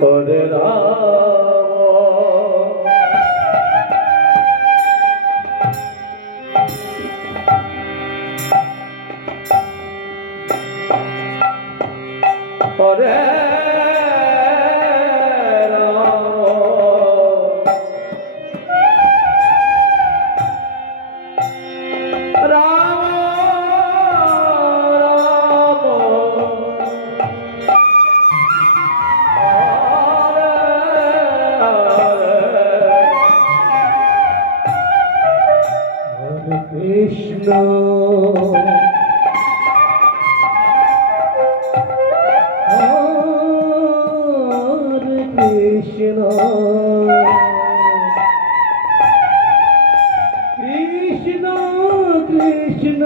Hare Ram Hare Krishna Hare Krishna Krishna Krishna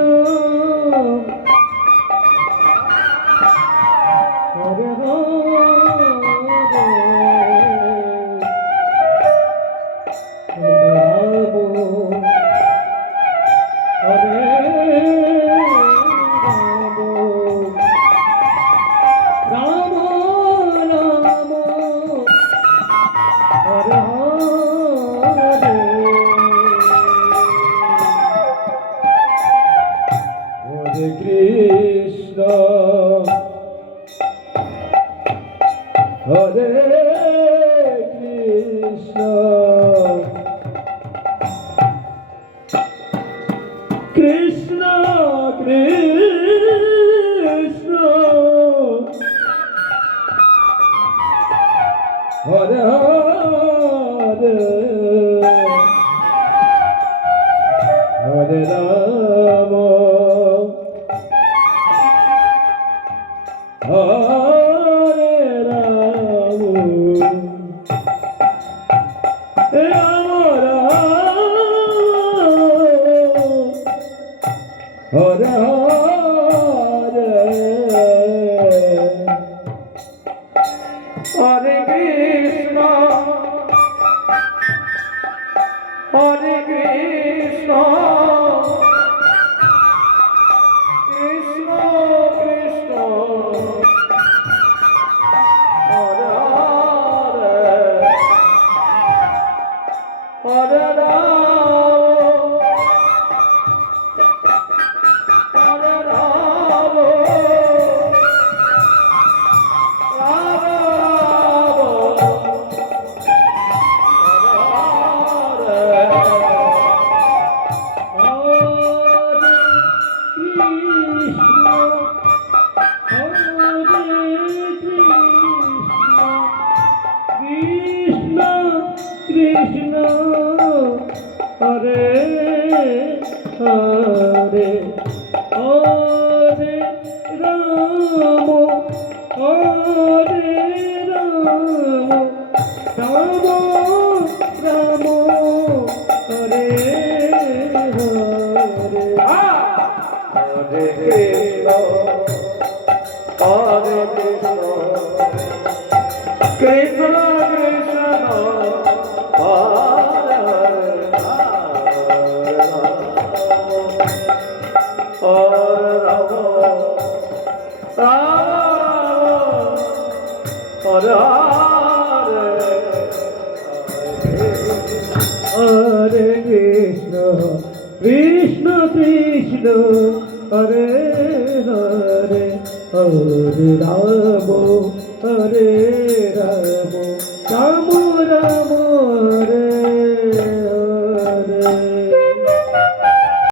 Hare Krishna Hare Krishna Krishna Krishna Hare Hare Hare Rama Hare Rama Rama Rama Hare Hare Hare Krishna Krishna Krishna Hare Hare Hare Krishna Hare Hare Hare Rama Hare Rama Rama Rama Hare Hare Hare Krishna Hare Krishna Krishna Krishna Hare Hare Rama Hare Hare Krishna Krishna Krishna Hare Hare Hare Rama Hare Rama Rama Rama Hare